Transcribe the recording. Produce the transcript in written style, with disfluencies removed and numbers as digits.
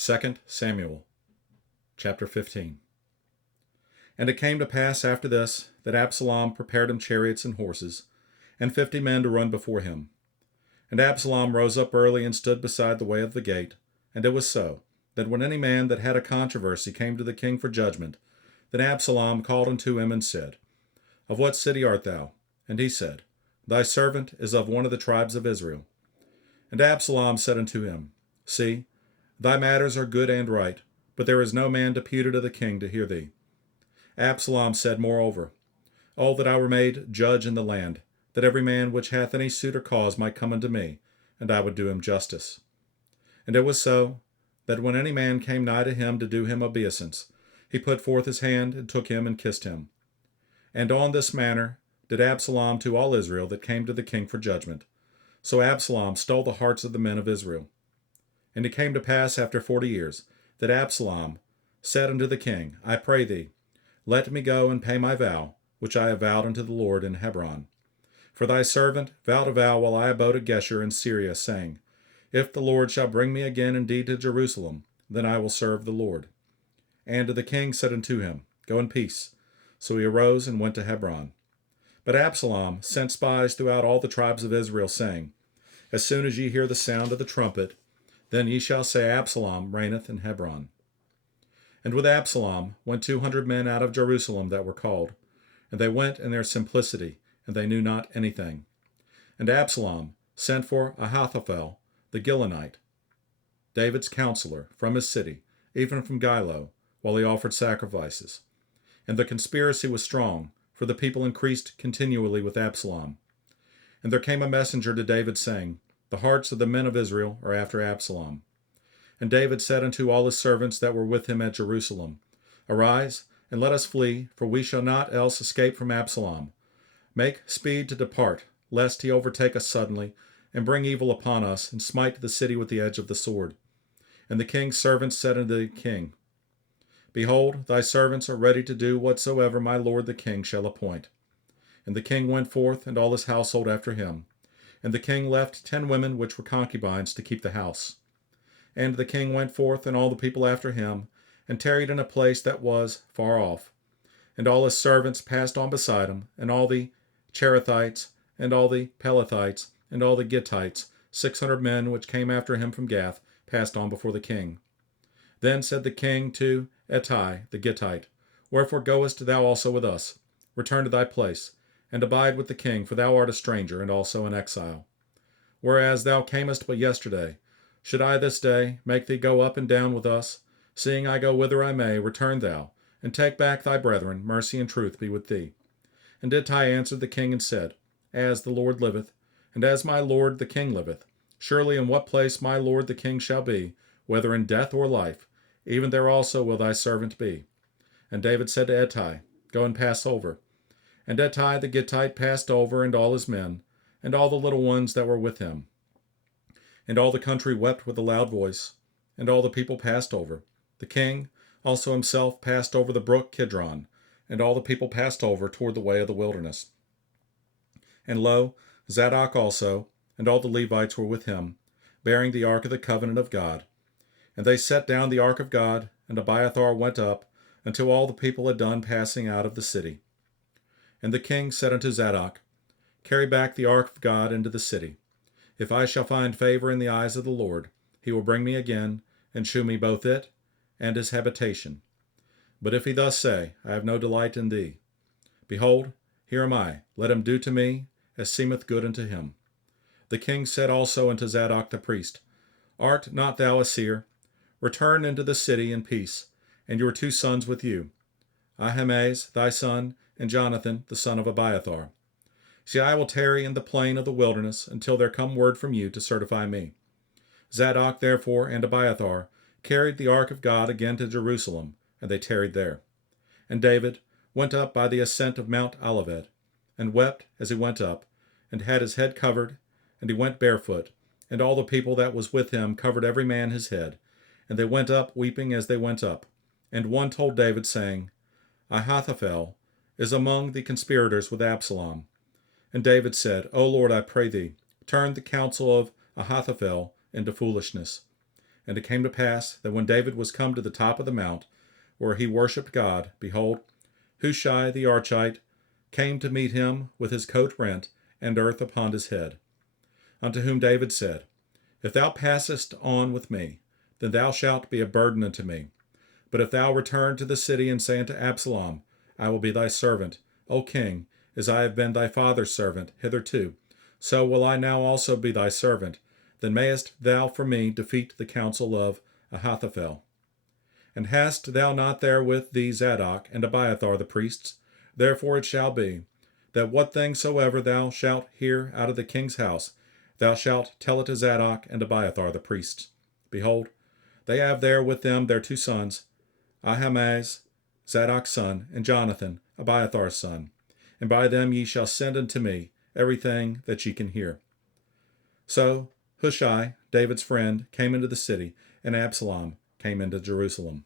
2 Samuel chapter 15. And it came to pass after this, that Absalom prepared him chariots and horses, and 50 men to run before him. And Absalom rose up early and stood beside the way of the gate. And it was so, that when any man that had a controversy came to the king for judgment, then Absalom called unto him and said, Of what city art thou? And he said, Thy servant is of one of the tribes of Israel. And Absalom said unto him, See, thy matters are good and right, but there is no man deputed of the king to hear thee. Absalom said moreover, Oh, that I were made judge in the land, that every man which hath any suit or cause might come unto me, and I would do him justice. And it was so, that when any man came nigh to him to do him obeisance, he put forth his hand, and took him, and kissed him. And on this manner did Absalom to all Israel that came to the king for judgment. So Absalom stole the hearts of the men of Israel. And it came to pass after 40 years, that Absalom said unto the king, I pray thee, let me go and pay my vow, which I have vowed unto the Lord in Hebron. For thy servant vowed a vow while I abode at Geshur in Syria, saying, If the Lord shall bring me again indeed to Jerusalem, then I will serve the Lord. And the king said unto him, Go in peace. So he arose and went to Hebron. But Absalom sent spies throughout all the tribes of Israel, saying, As soon as ye hear the sound of the trumpet, then ye shall say, Absalom reigneth in Hebron. And with Absalom went 200 men out of Jerusalem that were called. And they went in their simplicity, and they knew not anything. And Absalom sent for Ahithophel the Gilonite, David's counselor, from his city, even from Gilo, while he offered sacrifices. And the conspiracy was strong, for the people increased continually with Absalom. And there came a messenger to David, saying, The hearts of the men of Israel are after Absalom. And David said unto all his servants that were with him at Jerusalem, Arise, and let us flee, for we shall not else escape from Absalom. Make speed to depart, lest he overtake us suddenly, and bring evil upon us, and smite the city with the edge of the sword. And the king's servants said unto the king, Behold, thy servants are ready to do whatsoever my lord the king shall appoint. And the king went forth, and all his household after him. And the king left 10 women which were concubines to keep the house. And the king went forth, and all the people after him, and tarried in a place that was far off. And all his servants passed on beside him, and all the Cherethites, and all the Pelethites, and all the Gittites, 600 men which came after him from Gath, passed on before the king. Then said the king to Ittai the Gittite, Wherefore goest thou also with us? Return to thy place, and abide with the king, for thou art a stranger, and also an exile. Whereas thou camest but yesterday, should I this day make thee go up and down with us? Seeing I go whither I may, return thou, and take back thy brethren, mercy and truth be with thee. And Ittai answered the king and said, As the Lord liveth, and as my lord the king liveth, surely in what place my lord the king shall be, whether in death or life, even there also will thy servant be. And David said to Ittai, Go and pass over. And Ittai the Gittite passed over, and all his men, and all the little ones that were with him. And all the country wept with a loud voice, and all the people passed over. The king also himself passed over the brook Kidron, and all the people passed over toward the way of the wilderness. And lo, Zadok also, and all the Levites were with him, bearing the ark of the covenant of God. And they set down the ark of God, and Abiathar went up, until all the people had done passing out of the city. And the king said unto Zadok, Carry back the ark of God into the city. If I shall find favor in the eyes of the Lord, he will bring me again, and shew me both it and his habitation. But if he thus say, I have no delight in thee, behold, here am I, let him do to me as seemeth good unto him. The king said also unto Zadok the priest, Art not thou a seer? Return into the city in peace, and your 2 sons with you, Ahimaaz thy son, and Jonathan the son of Abiathar. See, I will tarry in the plain of the wilderness until there come word from you to certify me. Zadok therefore and Abiathar carried the ark of God again to Jerusalem, and they tarried there. And David went up by the ascent of Mount Olivet, and wept as he went up, and had his head covered, and he went barefoot, and all the people that was with him covered every man his head, and they went up weeping as they went up. And one told David, saying, Ahithophel is among the conspirators with Absalom. And David said, O Lord, I pray thee, turn the counsel of Ahithophel into foolishness. And it came to pass that when David was come to the top of the mount, where he worshipped God, behold, Hushai the Archite came to meet him with his coat rent and earth upon his head. Unto whom David said, If thou passest on with me, then thou shalt be a burden unto me. But if thou return to the city and say unto Absalom, I will be thy servant, O king, as I have been thy father's servant hitherto, so will I now also be thy servant. Then mayest thou for me defeat the counsel of Ahithophel. And hast thou not there with thee Zadok and Abiathar the priests? Therefore it shall be, that what thing soever thou shalt hear out of the king's house, thou shalt tell it to Zadok and Abiathar the priests. Behold, they have there with them their two sons, Ahimaaz, Zadok's son, and Jonathan, Abiathar's son. And by them ye shall send unto me everything that ye can hear. So Hushai, David's friend, came into the city, and Absalom came into Jerusalem.